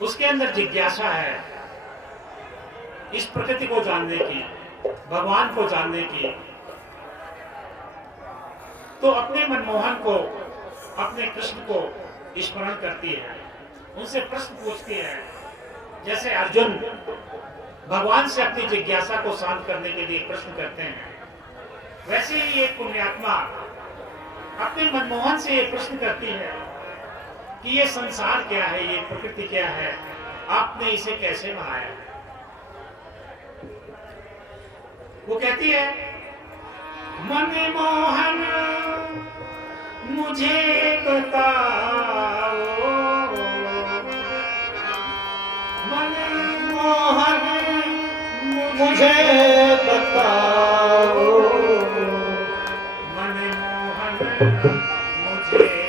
उसके अंदर जिज्ञासा है इस प्रकृति को जानने की, भगवान को जानने की, तो अपने मनमोहन को, अपने कृष्ण को स्मरण करती है, उनसे प्रश्न पूछती है। जैसे अर्जुन भगवान से अपनी जिज्ञासा को शांत करने के लिए प्रश्न करते हैं, वैसे ही एक पुण्यात्मा अपने मनमोहन से ये प्रश्न करती है कि ये संसार क्या है, ये प्रकृति क्या है, आपने इसे कैसे बनाया। वो कहती है, मनमोहन मुझे बताओ, मनमोहन मुझे बताओ, मनमोहन मुझे बताओ, मनमोहन मुझे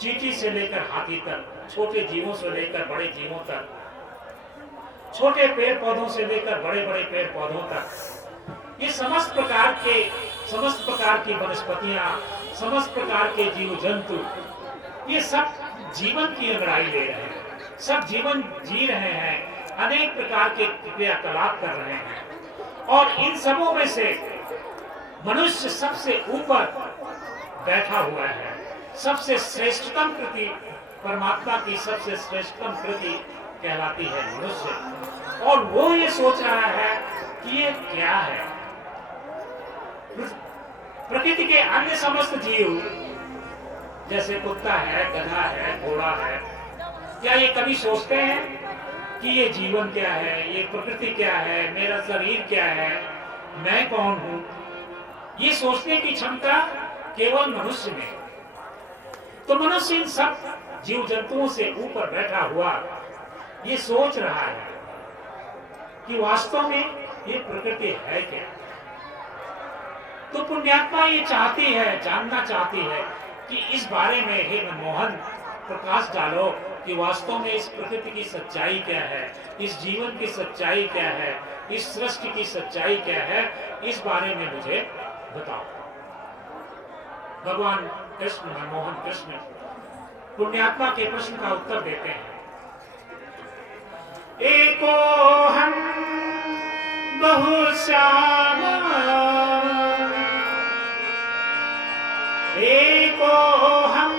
चींटी से लेकर हाथी तक, छोटे जीवों से लेकर बड़े जीवों तक, छोटे पेड़ पौधों से लेकर बड़े बड़े पेड़ पौधों तक, ये समस्त प्रकार की वनस्पतियां, समस्त प्रकार के जीव जंतु, ये सब जीवन की अंगड़ाई ले रहे हैं, सब जीवन जी रहे हैं, अनेक प्रकार के क्रियाकलाप कर रहे हैं। और इन सबों में से मनुष्य सबसे ऊपर बैठा हुआ है। सबसे श्रेष्ठतम कृति, परमात्मा की सबसे श्रेष्ठतम कृति कहलाती है मनुष्य। और वो ये सोच रहा है कि ये क्या है। प्रकृति के अन्य समस्त जीव जैसे कुत्ता है, गधा है, घोड़ा है, क्या ये कभी सोचते हैं कि ये जीवन क्या है, ये प्रकृति क्या है, मेरा शरीर क्या है, मैं कौन हूं, ये सोचने की क्षमता केवल मनुष्य में। तो मनुष्य इन सब जीव जंतुओं से ऊपर बैठा हुआ ये सोच रहा है कि वास्तव में ये प्रकृति है क्या। तो पुण्यात्मा ये चाहती है, जानना चाहती है कि इस बारे में हे मनमोहन प्रकाश डालो कि वास्तव में इस प्रकृति की सच्चाई क्या है, इस जीवन की सच्चाई क्या है, इस सृष्टि की सच्चाई क्या है, इस बारे में मुझे बताओ। भगवान कृष्ण, मनमोहन कृष्ण पुण्यात्मा के प्रश्न का उत्तर देते हैं। एको हम बहुश्याम, एको हम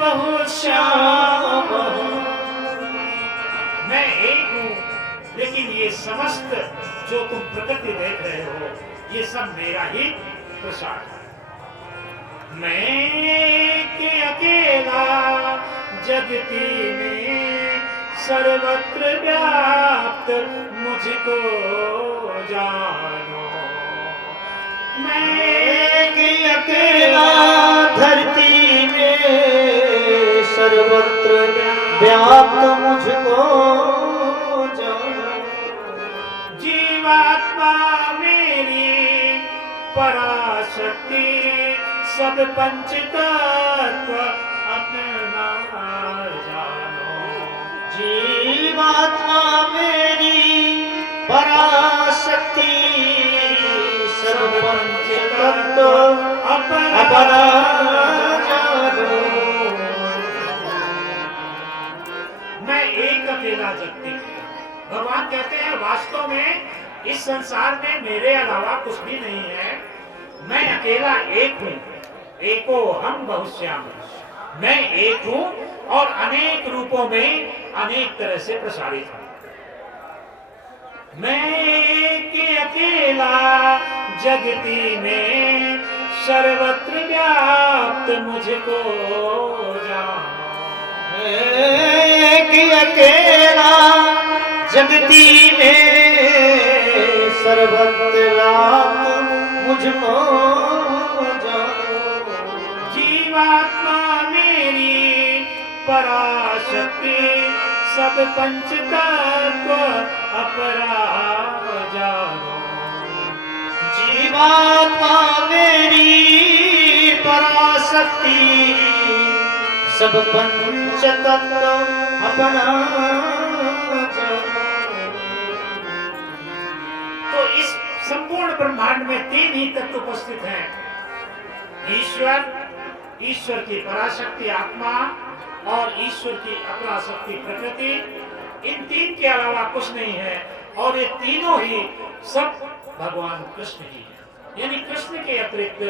बहुश्याम। मैं एक हूं, लेकिन ये समस्त जो तुम प्रकृति देख रहे हो ये सब मेरा ही प्रसाद है। मैं के अकेला जगती में सर्वत्र व्याप्त मुझको जानो। मैं के अकेला धरती में सर्वत्र व्याप्त मुझको जानो। जीवात्मा मेरी पराशक्ति सब पंच तत्व अपना जानो। जीवात्मा मेरी पराशक्ति सब पंच तत्व अपना जानो। मैं एक अकेला जगती हूँ। भगवान कहते हैं वास्तव में इस संसार में मेरे अलावा कुछ भी नहीं है। मैं अकेला एक हूँ। एको हम बहुश्याम। मैं एक हूँ और अनेक रूपों में अनेक तरह से प्रसारित हूँ। मैं के अकेला जगती में सर्वत्र व्याप्त मुझको जानो। कि अकेला जगती में सर्वत्र व्याप्त मुझको जानो। जीवात्मा मेरी पराशक्ति सब पंच तत्व अपरा जानो। जीवात्मा मेरी पराशक्ति सब पंच तत्व अपना जानो। तो इस संपूर्ण ब्रह्मांड में तीन ही तत्व उपस्थित हैं। ईश्वर, ईश्वर की पराशक्ति आत्मा और ईश्वर की अपराशक्ति प्रकृति। इन तीन के अलावा कुछ नहीं है और ये तीनों ही सब भगवान कृष्ण ही है। यानी कृष्ण के अतिरिक्त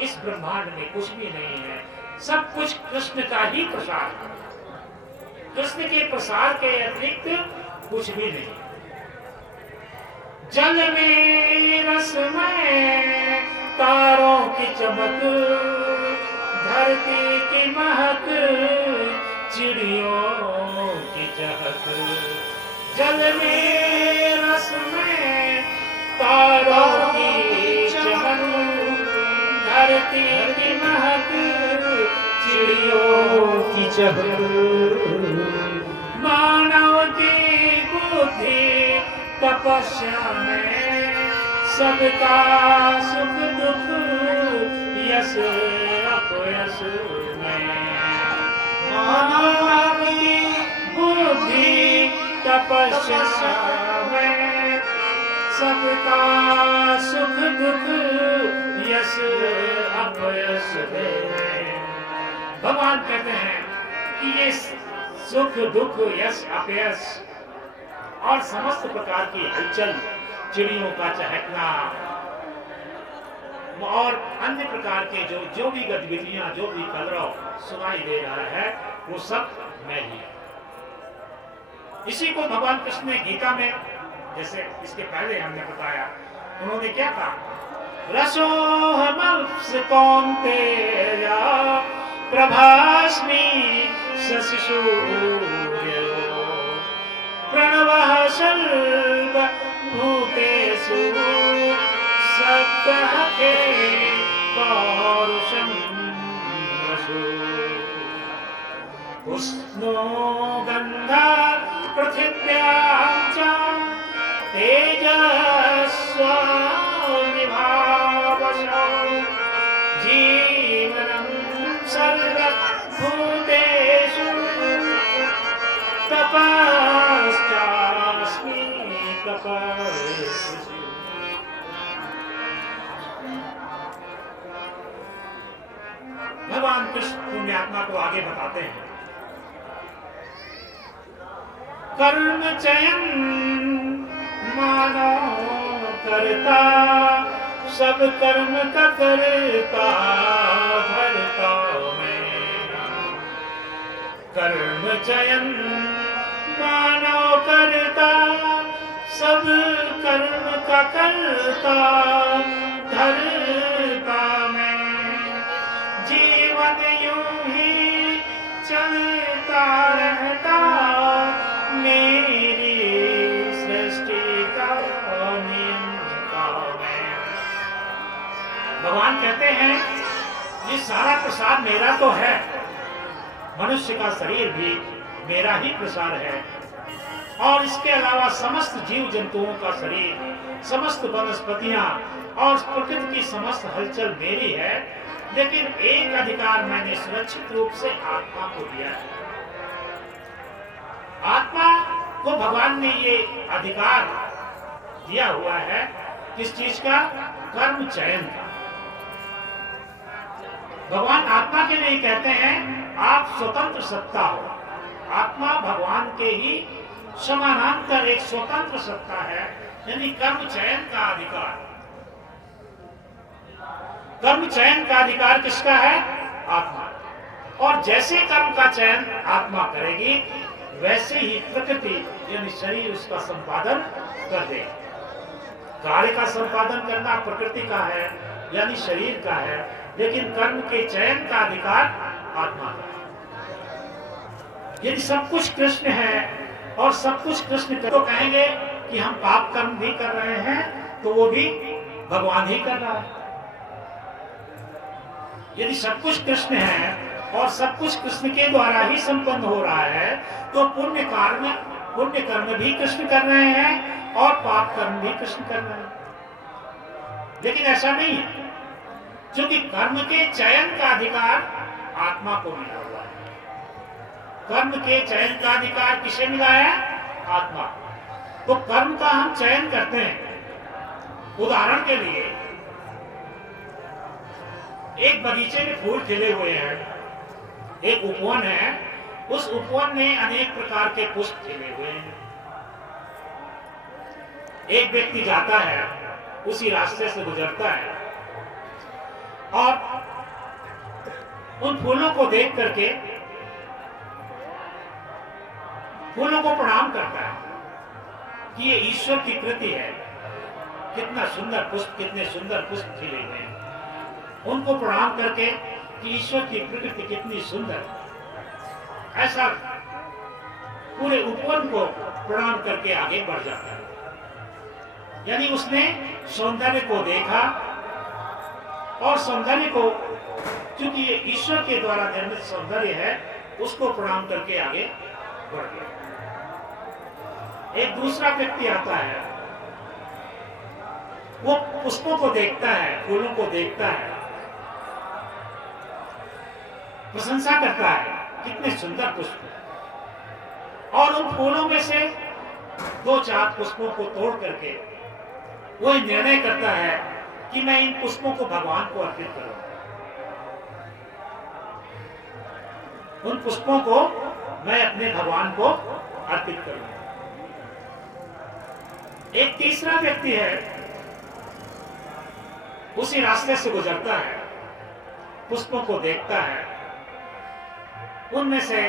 इस ब्रह्मांड में कुछ भी नहीं है। सब कुछ कृष्ण का ही प्रसार है। कृष्ण के प्रसार के अतिरिक्त कुछ भी नहीं। जल में रस में तारों की चमक, धरती की महक, चिड़ियों की चहक। जल में रस में तारों की चमक, धरती की महक, चिड़ियों की चहक। मानव की बुद्धि तपस्या में सबका सुख दुख यश अपयश में। मानव की बुद्धि तपस्या में सबका सुख दुख यश अपयश में। भगवान कहते हैं कि ये सुख दुख यश अपयश और समस्त प्रकार की हलचल, चिड़ियों का चहकना और अन्य प्रकार के जो भी गतिविधियां, जो भी कलरव सुनाई दे रहा है वो सब मैं ही। इसी को भगवान कृष्ण ने गीता में, जैसे इसके पहले हमने बताया, उन्होंने क्या कहा? रसोहमल्प्स कौन्तेय प्रभास्मि शशि सूर्यो राखे पौरुषं वसु उष्णो गन्धा पृथिव्यां च तेजस्वामिभावशं जीवनं सर्वभूतेषु तपश्चास्मि तपस्वी। भगवान कृष्ण पुण्यात्मा को आगे बताते हैं, कर्म चयन मानो करता, सब कर्म का करता धरता मैं। कर्म चयन मानो करता, सब कर्म का करता धरता मैं। जीवन यूं ही चलता रहता, मेरी सृष्टि का नियंता मैं। भगवान कहते हैं ये सारा प्रसाद मेरा तो है, मनुष्य का शरीर भी मेरा ही प्रसाद है, और इसके अलावा समस्त जीव जंतुओं का शरीर, समस्त वनस्पतियां और प्रकृति की समस्त हलचल मेरी है। लेकिन एक अधिकार मैंने सुरक्षित रूप से आत्मा को दिया है। आत्मा को भगवान ने ये अधिकार दिया हुआ है, किस चीज का? कर्म चयन का। भगवान आत्मा के लिए कहते हैं आप स्वतंत्र सत्ता हो। आत्मा भगवान के ही समानांतर एक स्वतंत्र सत्ता है, यानी कर्म चयन का अधिकार। कर्म चयन का अधिकार किसका है? आत्मा। और जैसे कर्म का चयन आत्मा करेगी, वैसे ही प्रकृति यानी शरीर उसका संपादन कर देगा। कार्य का संपादन करना प्रकृति का है यानी शरीर का है, लेकिन कर्म के चयन का अधिकार आत्मा का है। यदि सब कुछ कृष्ण है और सब कुछ कृष्ण तो कहेंगे कि हम पाप कर्म भी कर रहे हैं, तो वो भी भगवान ही कर रहा है। यदि सब कुछ कृष्ण है और सब कुछ कृष्ण के द्वारा ही संपन्न हो रहा है, तो पुण्य कर्म भी कृष्ण कर रहे हैं और पाप कर्म भी कृष्ण कर रहे हैं। लेकिन ऐसा नहीं है, क्योंकि कर्म के चयन का अधिकार आत्मा को मिला हुआ है। कर्म के चयन का अधिकार किसे मिला है? आत्मा। तो कर्म का हम चयन करते हैं। उदाहरण के लिए एक बगीचे में फूल खिले हुए हैं, एक उपवन है, उस उपवन में अनेक प्रकार के पुष्प खिले हुए हैं। एक व्यक्ति जाता है, उसी रास्ते से गुजरता है और उन फूलों को देख करके फूलों को प्रणाम करता है कि ये ईश्वर की कृति है, कितना सुंदर पुष्प, कितने सुंदर पुष्प खिले हुए हैं। उनको प्रणाम करके कि ईश्वर की प्रकृति कितनी सुंदर, ऐसा पूरे उपवन को प्रणाम करके आगे बढ़ जाता है। यानी उसने सौंदर्य को देखा और सौंदर्य को, क्योंकि ये ईश्वर के द्वारा निर्मित सौंदर्य है, उसको प्रणाम करके आगे बढ़ गया। एक दूसरा व्यक्ति आता है, वो पुष्पों को देखता है, फूलों को देखता है, प्रशंसा करता है, कितने सुंदर पुष्प हैं, और उन फूलों में से 2-4 पुष्पों को तोड़ करके वो निर्णय करता है कि मैं इन पुष्पों को भगवान को अर्पित करूं। उन पुष्पों को मैं अपने भगवान को अर्पित करूं। एक तीसरा व्यक्ति है, उसी रास्ते से गुजरता है, पुष्पों को देखता है, उनमें से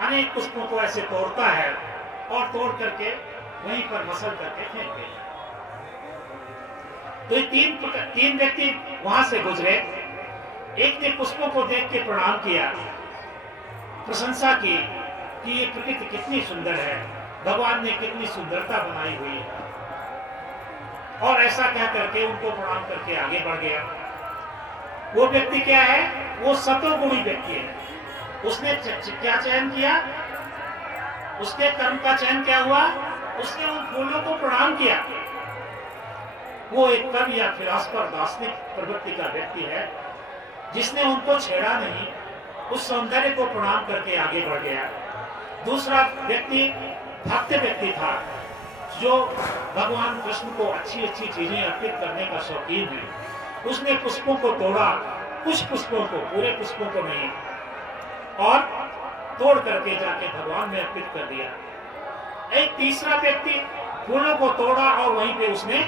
अनेक पुष्पों को ऐसे तोड़ता है और तोड़ करके वहीं पर मसल करके फेंक देता है। तो ये तीन व्यक्ति वहां से गुजरे। एक ने पुष्पों को देख के प्रणाम किया, प्रशंसा की कि ये प्रकृति कितनी सुंदर है, भगवान ने कितनी सुंदरता बनाई हुई है। और ऐसा कह करके उनको प्रणाम करके आगे बढ़ गया। वो व्यक्ति क्या है? वो सतोगुणी व्यक्ति है। उसने क्या चयन किया? उसके कर्म का चयन क्या हुआ? उसने उन फूलों को प्रणाम किया। वो एक कवि या फिलॉसफर दार्शनिक प्रवृत्ति का व्यक्ति है, जिसने उनको छेड़ा नहीं, उस सौंदर्य को प्रणाम करके आगे बढ़ गया। दूसरा व्यक्ति भक्त व्यक्ति था, जो भगवान कृष्ण को अच्छी अच्छी चीजें अर्पित करने का शौकीन है। उसने पुष्पों को तोड़ा, कुछ पुष्पों को, पूरे पुष्पों को नहीं, और तोड़ करके जाके भगवान में अर्पित कर दिया। एक तीसरा व्यक्ति फूलों को तोड़ा और वहीं पे उसने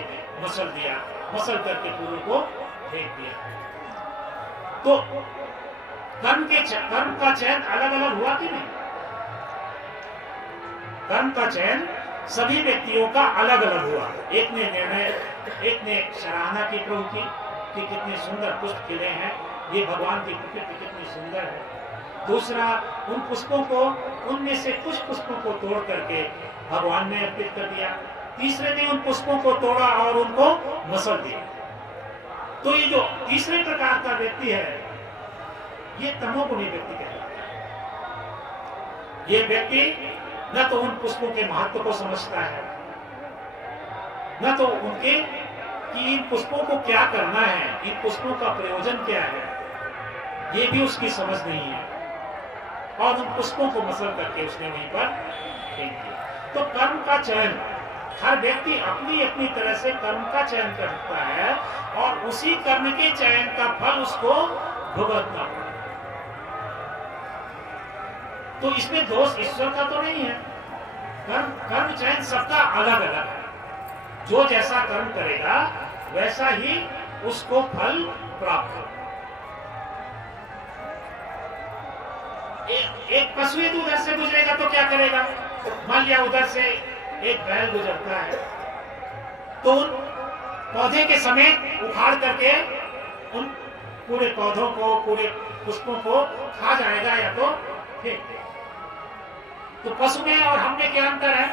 मसल दिया, मसल करके फूलों को फेंक दिया। तो कर्म का चयन अलग अलग हुआ कि नहीं? कर्म का चयन सभी व्यक्तियों का अलग अलग हुआ। एक ने सराहना की प्रभु की कि कितने सुंदर पुष्प खिले हैं, ये भगवान की प्रकृति कितनी सुंदर है। दूसरा उन पुष्पों को, उनमें से कुछ पुष्पों को तोड़ करके भगवान ने अर्पित कर दिया। तीसरे ने उन पुष्पों को तोड़ा और उनको मसल दिया। तो ये जो तीसरे प्रकार का व्यक्ति है, ये तमोगुणी व्यक्ति कहलाता है। ये व्यक्ति न तो उन पुष्पों के महत्व को समझता है, न तो उनके कि इन पुष्पों को क्या करना है, इन पुष्पों का प्रयोजन क्या है, ये भी उसकी समझ नहीं है, और उन पुष्पों को मसल करके उसने वहीं पर फेंक दिया। तो कर्म का चयन, हर व्यक्ति अपनी अपनी तरह से कर्म का चयन करता है, और उसी कर्म के चयन का फल उसको भुगतना पड़ता है। तो इसमें दोष ईश्वर का तो नहीं है। कर्म चयन सबका अलग अलग है। जो जैसा कर्म करेगा वैसा ही उसको फल प्राप्त होगा। एक पशु यदि उधर से गुजरेगा तो क्या करेगा? मान लिया उधर से एक बैल गुजरता है, तो उन पौधे के समेत उखाड़ करके उन पूरे पौधों को, पूरे पुष्पों को खा जाएगा या तो फेंक देगा। तो पशु में और हम में क्या अंतर है?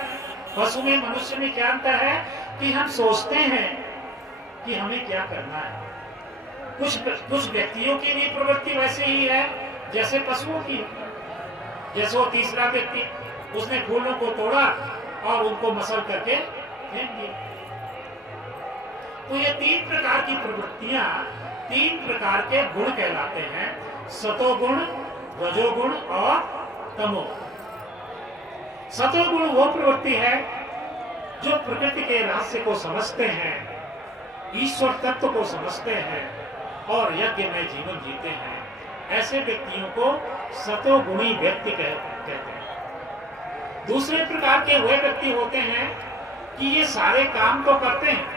पशु में, मनुष्य में क्या अंतर है कि हम सोचते हैं कि हमें क्या करना है। कुछ व्यक्तियों की भी प्रवृत्ति वैसे ही है जैसे पशुओं की। जैसे वो तीसरा व्यक्ति, उसने फूलों को तोड़ा और उनको मसल करके फेंक दिया। तो ये तीन प्रकार की प्रवृत्तियां, तीन प्रकार के गुण कहलाते हैं: सतोगुण, रजोगुण और तमोगुण। सतोगुण वो प्रवृत्ति है जो प्रकृति के रहस्य को समझते हैं, ईश्वर तत्व को समझते हैं और यज्ञ में जीवन जीते हैं। ऐसे व्यक्तियों को सतोगुणी व्यक्ति कहते हैं। दूसरे प्रकार के वे व्यक्ति होते हैं कि ये सारे काम तो करते हैं,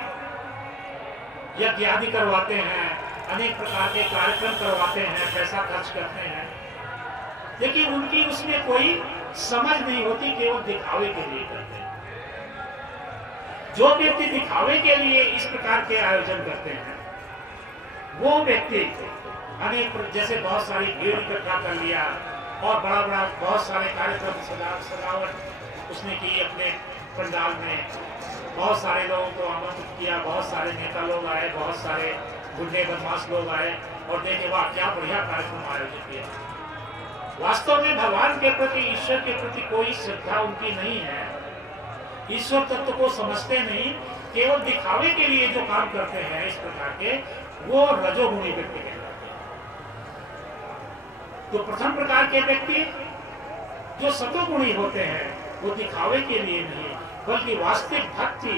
यज्ञ आदि करवाते हैं, अनेक प्रकार के कार्यक्रम करवाते हैं, पैसा खर्च करते हैं, लेकिन उनकी उसमें कोई समझ नहीं होती, केवल दिखावे के लिए करते हैं। जो व्यक्ति दिखावे के लिए इस प्रकार के आयोजन करते हैं, वो व्यक्ति अनेक, जैसे बहुत सारी भीड़ इकट्ठा कर लिया और बड़ा बड़ा बहुत सारे कार्यक्रम सजावट उसने की अपने पंडाल में, बहुत सारे लोगों को आमंत्रित किया, बहुत सारे नेता लोग आए, बहुत सारे बुढ़े बदमाश लोग आए और देखे वाह क्या बढ़िया कार्यक्रम आयोजित किया। वास्तव में भगवान के प्रति, ईश्वर के प्रति कोई श्रद्धा उनकी नहीं है, ईश्वर तत्व को समझते नहीं, केवल दिखावे के लिए जो काम करते हैं इस प्रकार के, वो रजोगुणी व्यक्ति कहलाते हैं। तो प्रथम प्रकार के व्यक्ति जो सतोगुणी होते हैं, वो दिखावे के लिए नहीं बल्कि वास्तविक भक्ति,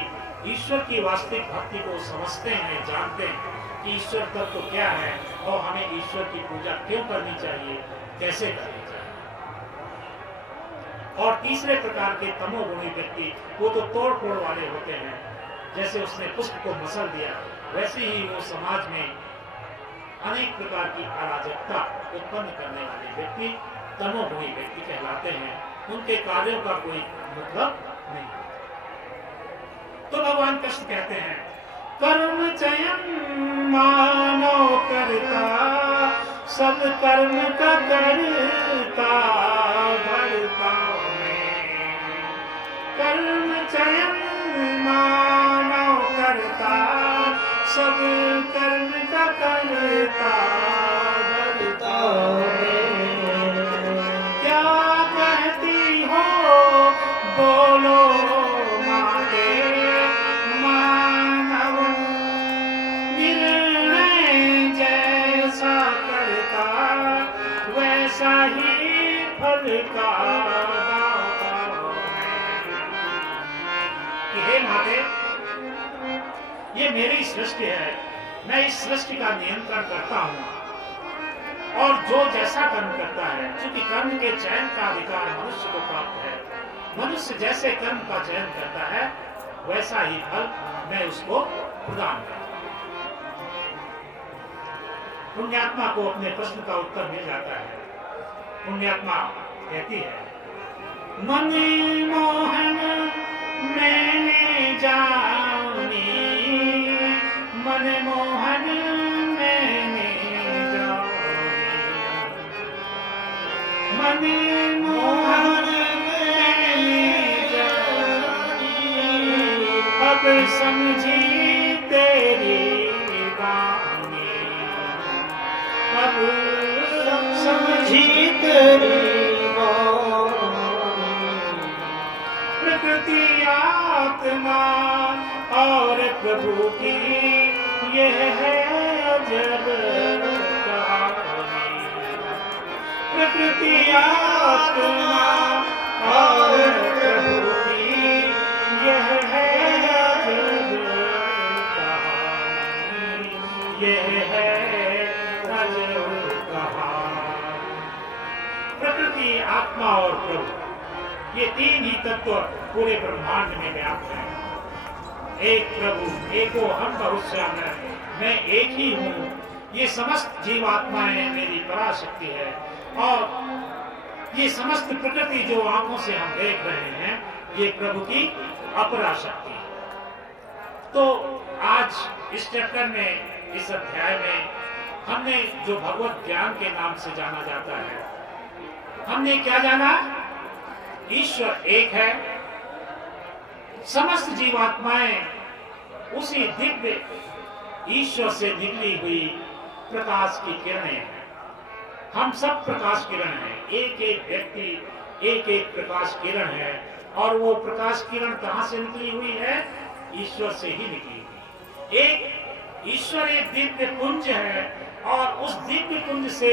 ईश्वर की वास्तविक भक्ति को समझते हैं, जानते हैं कि ईश्वर तत्व क्या है और हमें ईश्वर की पूजा क्यों करनी चाहिए, कैसे करनी चाहिए। और तीसरे प्रकार के तमोगुणी व्यक्ति, वो तो तोड़ फोड़ वाले होते हैं। जैसे उसने पुष्प को मसल दिया, वैसे ही वो समाज में अनेक प्रकार की अराजकता उत्पन्न करने वाले व्यक्ति तमोगुणी व्यक्ति कहलाते हैं। उनके कार्यों का कोई मतलब नहीं। तो भगवान कृष्ण कहते हैं, कर्म चयन मानो करता, सब कर्म का करता भरता में। कर्म चयन मानो करता, सब कर्म का करता, करता क्या कहती हो बोलो माते, मानव निर्णय जैसा करता, वैसा ही फल का दाता कि हे माते, ये मेरी सृष्टि है, मैं इस सृष्टि का नियंत्रण करता हूँ, और जो जैसा कर्म करता है, क्योंकि कर्म के चयन का अधिकार मनुष्य को प्राप्त है, मनुष्य जैसे कर्म का चयन करता है वैसा ही फल मैं उसको प्रदान करता हूँ। पुण्यात्मा को अपने प्रश्न का उत्तर मिल जाता है। पुण्यात्मा कहती है, मन मोहन मैंने जानी, मन मोहन मैंने जानी, मन मोहन मैंने जानी, अब समझी तेरी वाणी, अब समझी तेरी प्रकृति आत्मा और प्रभु की यह है अजब कहानी, प्रकृति आत्मा और प्रभु की यह है अजब कहानी, यह है अजब कहानी। प्रकृति, आत्मा और प्रभु, ये तीन ही तत्व पूरे ब्रह्मांड में व्याप्त हैं। एक प्रभु, एको हम बहुश्याम, मैं एक ही हूँ, ये समस्त जीवात्माएं मेरी पराशक्ति है, और ये समस्त प्रकृति जो आंखों से हम देख रहे हैं ये प्रभु की अपराशक्ति है। तो आज इस चैप्टर में, इस अध्याय में हमने जो भगवत ज्ञान के नाम से जाना जाता है, हमने क्या जाना? ईश्वर एक है, समस्त जीवात्माएं उसी दिव्य ईश्वर से निकली हुई प्रकाश की किरणें हैं। हम सब प्रकाश किरण हैं, एक एक व्यक्ति एक एक प्रकाश किरण है, और वो प्रकाश किरण कहां से निकली हुई है? ईश्वर से ही निकली हुई। एक ईश्वर एक दिव्य पुंज है, और उस दिव्य पुंज से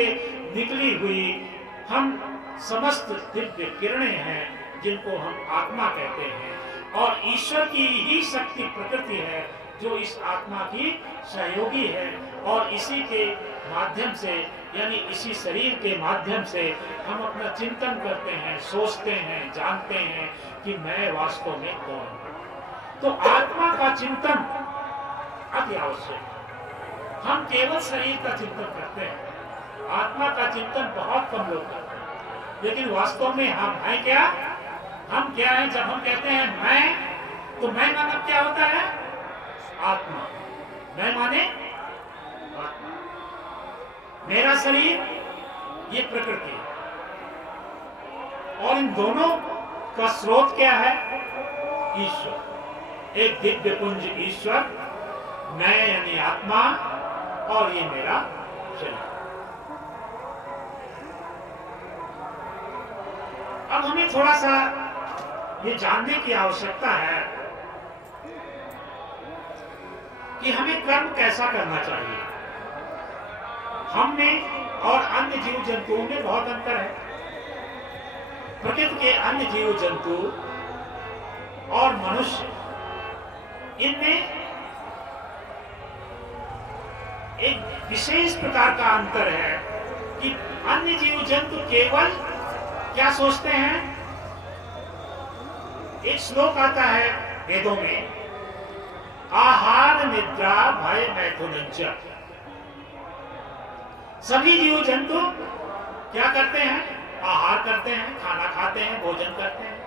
निकली हुई हम समस्त दिव्य किरणें हैं, जिनको हम आत्मा कहते हैं, और ईश्वर की ही शक्ति प्रकृति है जो इस आत्मा की सहयोगी है, और इसी के माध्यम से, यानी इसी शरीर के माध्यम से हम अपना चिंतन करते हैं, सोचते हैं, जानते हैं कि मैं वास्तव में कौन हूं। तो आत्मा का चिंतन अति आवश्यक है। हम केवल शरीर का चिंतन करते हैं, आत्मा का चिंतन बहुत कम लोग करते हैं। लेकिन वास्तव में हम हैं क्या? हम क्या हैं? जब हम कहते हैं मैं, तो मैं मतलब क्या होता है? आत्मा। मैं माने आत्मा। मेरा शरीर ये प्रकृति है, और इन दोनों का स्रोत क्या है? ईश्वर। एक दिव्य पुंज ईश्वर, मैं यानी आत्मा, और ये मेरा शरीर। अब हमें थोड़ा सा ये जानने की आवश्यकता है कि हमें कर्म कैसा करना चाहिए। हम में और अन्य जीव जंतुओं में बहुत अंतर है। प्रकृति के अन्य जीव जंतु और मनुष्य, इनमें एक विशेष प्रकार का अंतर है कि अन्य जीव जंतु केवल क्या सोचते हैं? एक श्लोक आता है वेदों में, आहार निद्रा भय मैथुनञ्च। सभी जीव जंतु क्या करते हैं? आहार करते हैं, खाना खाते हैं, भोजन करते हैं,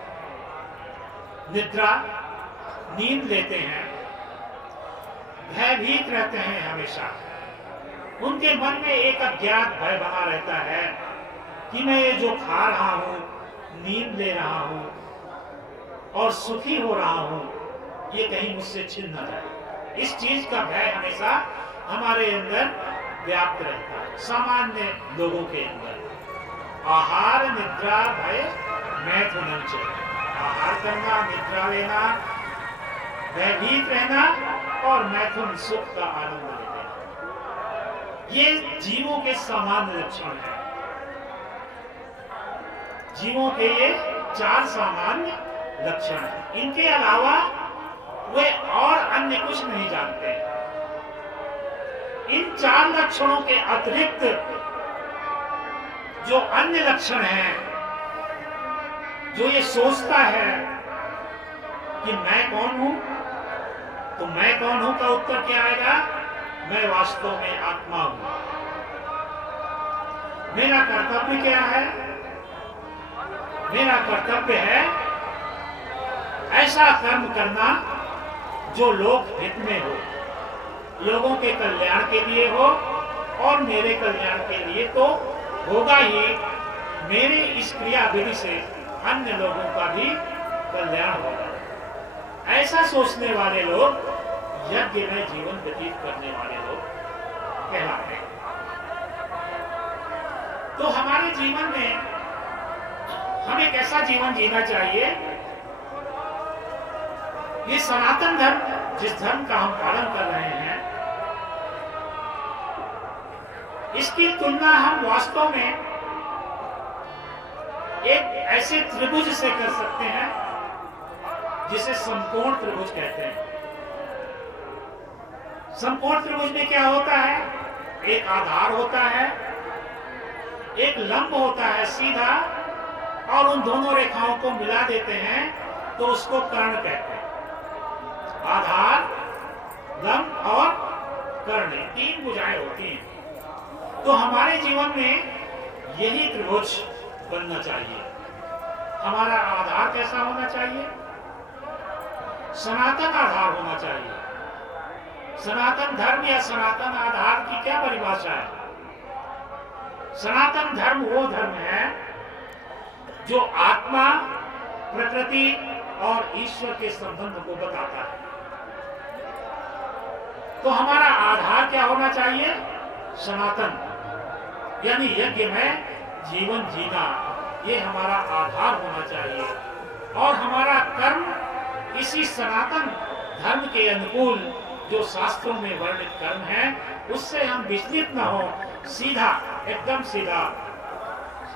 निद्रा नींद लेते हैं, भयभीत रहते हैं हमेशा। उनके मन में एक अज्ञात भय बना रहता है कि मैं ये जो खा रहा हूं, नींद ले रहा हूं और सुखी हो रहा हूं, ये कहीं मुझसे छिन न जाए। इस चीज का भय हमेशा हमारे अंदर व्याप्त रहता है, सामान्य लोगों के अंदर। आहार निद्रा भय मैथुन च। आहार करना, निद्रा लेना, भयभीत रहना और मैथुन सुख का आनंद लेना, ये जीवों के सामान्य लक्षण हैं। जीवों के ये 4 सामान्य लक्षण हैं। इनके अलावा वे और अन्य कुछ नहीं जानते। इन 4 लक्षणों के अतिरिक्त जो अन्य लक्षण हैं, जो ये सोचता है कि मैं कौन हूं, तो मैं कौन हूं का उत्तर क्या आएगा? मैं वास्तव में आत्मा हूं। मेरा कर्तव्य क्या है? मेरा कर्तव्य है ऐसा कर्म करना जो लोक हित में हो, लोगों के कल्याण के लिए हो, और मेरे कल्याण के लिए तो होगा ही, मेरे इस क्रिया विधि से अन्य लोगों का भी कल्याण होगा। ऐसा सोचने वाले लोग यज्ञ में जीवन व्यतीत करने वाले लोग कहलाते हैं। तो हमारे जीवन में हमें कैसा जीवन जीना चाहिए? ये सनातन धर्म, जिस धर्म का हम पालन कर रहे हैं, इसकी तुलना हम वास्तव में एक ऐसे त्रिभुज से कर सकते हैं जिसे समकोण त्रिभुज कहते हैं। समकोण त्रिभुज में क्या होता है? एक आधार होता है, एक लंब होता है सीधा, और उन दोनों रेखाओं को मिला देते हैं तो उसको कर्ण कहते हैं। आधार, लंब और कर्ण, 3 भुजाएं होती हैं। तो हमारे जीवन में यही त्रिभुज बनना चाहिए। हमारा आधार कैसा होना चाहिए? सनातन आधार होना चाहिए। सनातन धर्म या सनातन आधार की क्या परिभाषा है? सनातन धर्म वो धर्म है जो आत्मा, प्रकृति और ईश्वर के संबंध को बताता है। तो हमारा आधार क्या होना चाहिए? सनातन, यानी यज्ञ में जीवन जीना, ये हमारा आधार होना चाहिए। और हमारा कर्म इसी सनातन धर्म के अनुकूल, जो शास्त्रों में वर्णित कर्म है, उससे हम विचलित न हो, सीधा, एकदम सीधा,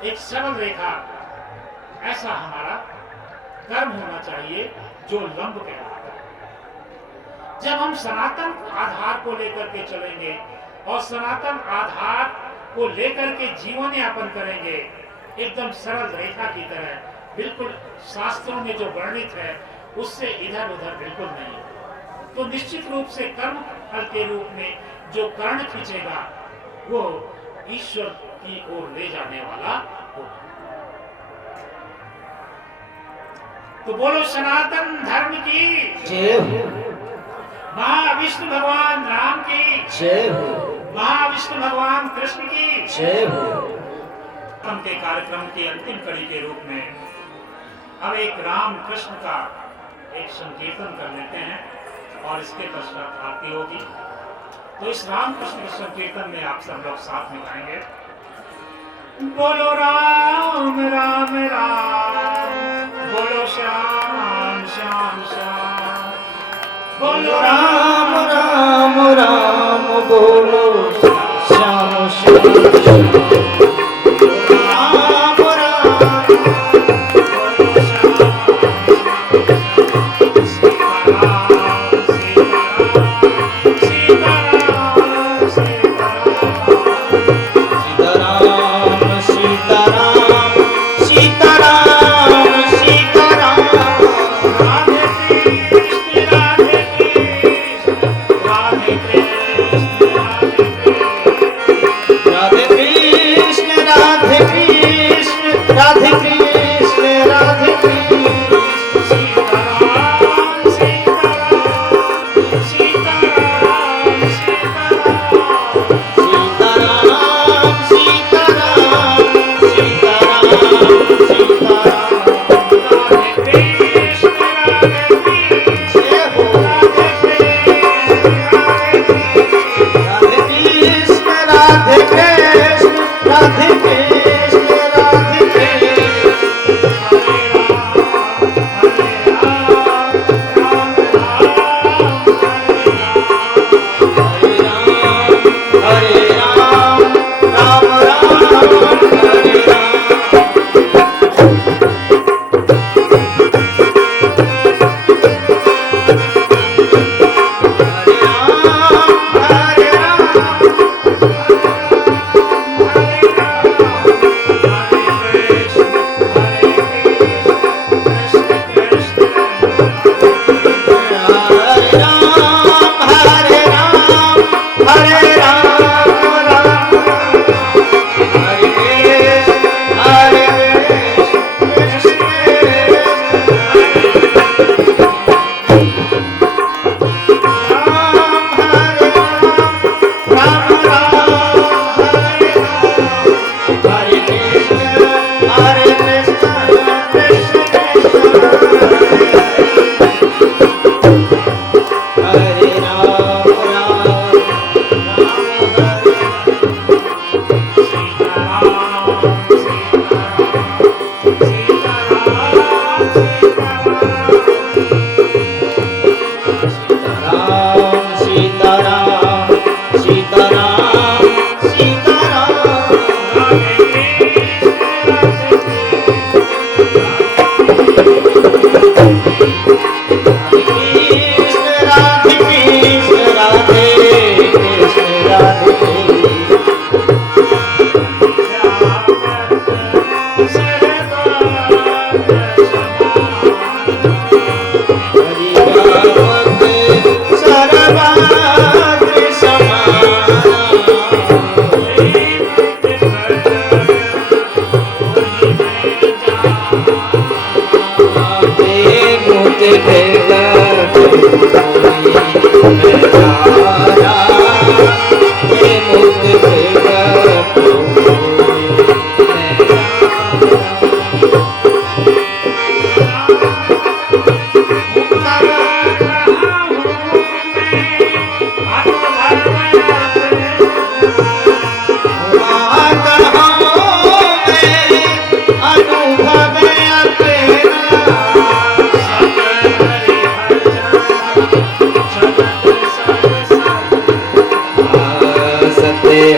एक सरल रेखा, ऐसा हमारा कर्म होना चाहिए जो लंब कहलाता है। जब हम सनातन आधार को लेकर के चलेंगे और सनातन आधार को लेकर के जीवन यापन करेंगे, एकदम सरल रेखा की तरह, बिल्कुल शास्त्रों में जो वर्णित है उससे इधर उधर बिल्कुल नहीं, तो निश्चित रूप से कर्म फल के रूप में जो कर्ण खींचेगा वो ईश्वर की ओर ले जाने वाला होगा। तो बोलो सनातन धर्म की जय हो, महाविष्णु भगवान राम की जय हो, महाविष्णु भगवान कृष्ण की जय हो। हम के कार्यक्रम की अंतिम कड़ी के रूप में अब एक राम कृष्ण का एक संकीर्तन कर लेते हैं और इसके पश्चात आरती होगी। तो इस राम कृष्ण के संकीर्तन में आप सब लोग साथ में गाएंगे। बोलो राम राम राम, बोलो श्याम श्याम श्याम, बोलो राम राम राम, बोलो श्याम श्याम। राम राम, बोलो श्याम,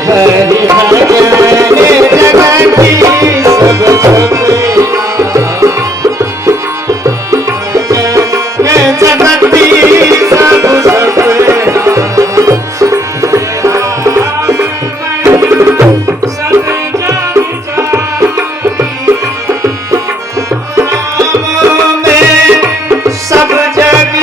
हरि भजन जगति सब जगति सब सब जग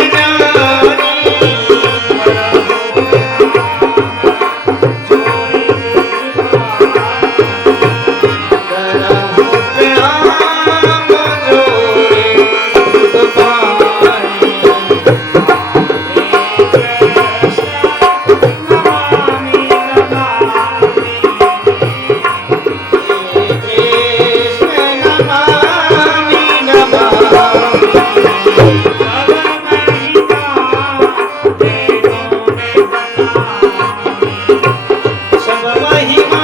सब महिमा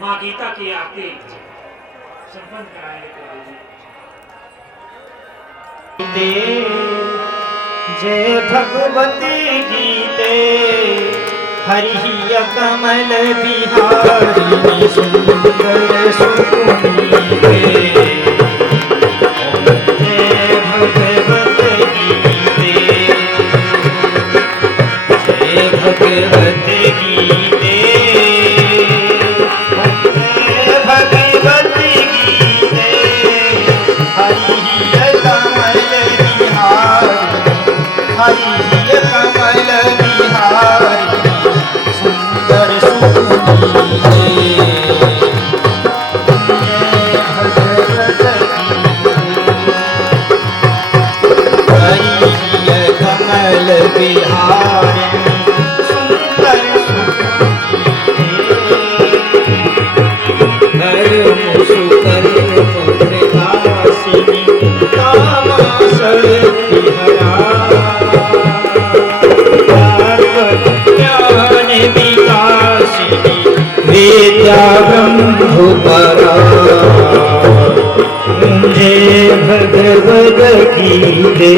माँ गीता की आरती संपन्न कराएंगे। जय भगवती गीते हरि कमल बिहारी सुंदर सुनीते। जय भगवत गीते जय भगवत गीते भगवत गीते हरि कमल बिहारी हरि कमल बिहारी सुंदर सुनीते। जय भगवत गीते हरि कमल बिहारी सुंदर विद्या ब्रह्मपरा जय भगवत गीते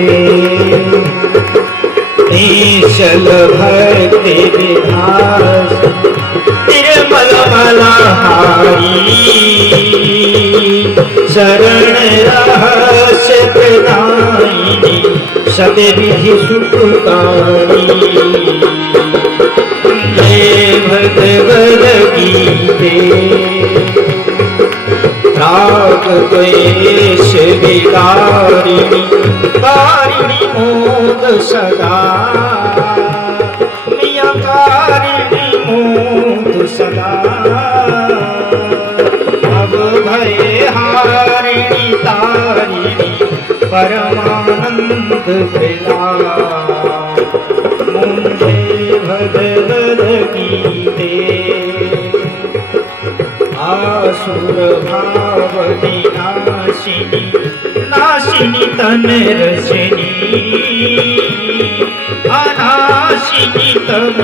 निश्चल भक्ति विलास निर्मल मलहारी शरण रहस्य प्रदायिनी सदविधि सुखकारी जय भगवद गीते राग द्वेष विकारिणी कारिणी मोद सदा मिया कारिणी मोद सदा अब भय हारिणी तारिणी परमानंद मिला मुझे भगवद गीते आसुर भाव विनाशिनी नाशिनी तन रजनी अनाशिनी तम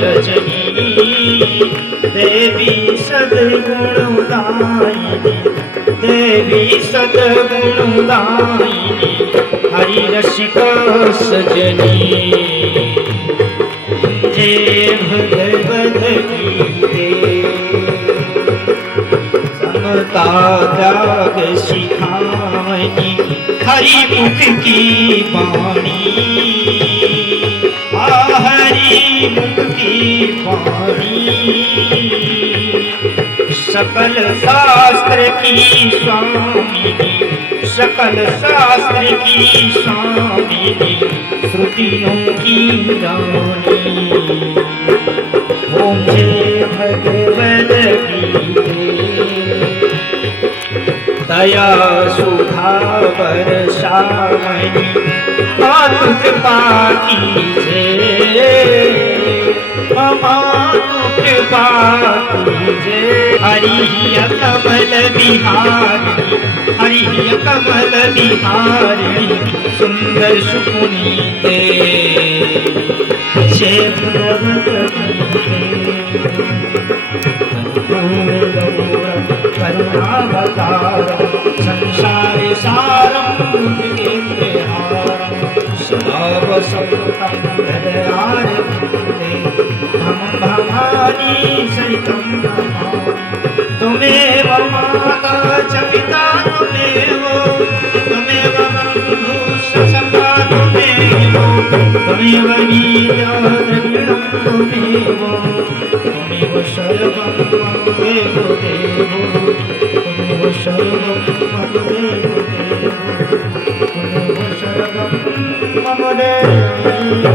रजनी देवी सद्गुणदायिनी देवी सद्गुणदायिनी हरि रसिक सजनी जय भगवद गीते समता त्याग सिखावनी हरि मुख की वाणी हरि मुख की वाणी सकल शास्त्र की स्वामिनी सकल शास्त्र की स्वामिनी श्रुतियों की रानी ओम जय भगवद गीते दया सुधा बरसावनी मातु कृपा कीजे मातु कृपा कीजे हरि कमल बिहारी हरि कमल बिहारी सुंदर सुपुनीते जय भगवद करुणावतारं संसारे सारं सदा वसन्तं हृदयारविन्दे अहं भवानी सहितं नमामि त्वमेव माता च पिता त्वमेव बन्धुश्च सखा त्वमेव वीर्या द्रविणं त्वमेव सर्वं मम देवो त्वमेव सर्वं मम देवो त्वमेव सर्वं मम देवो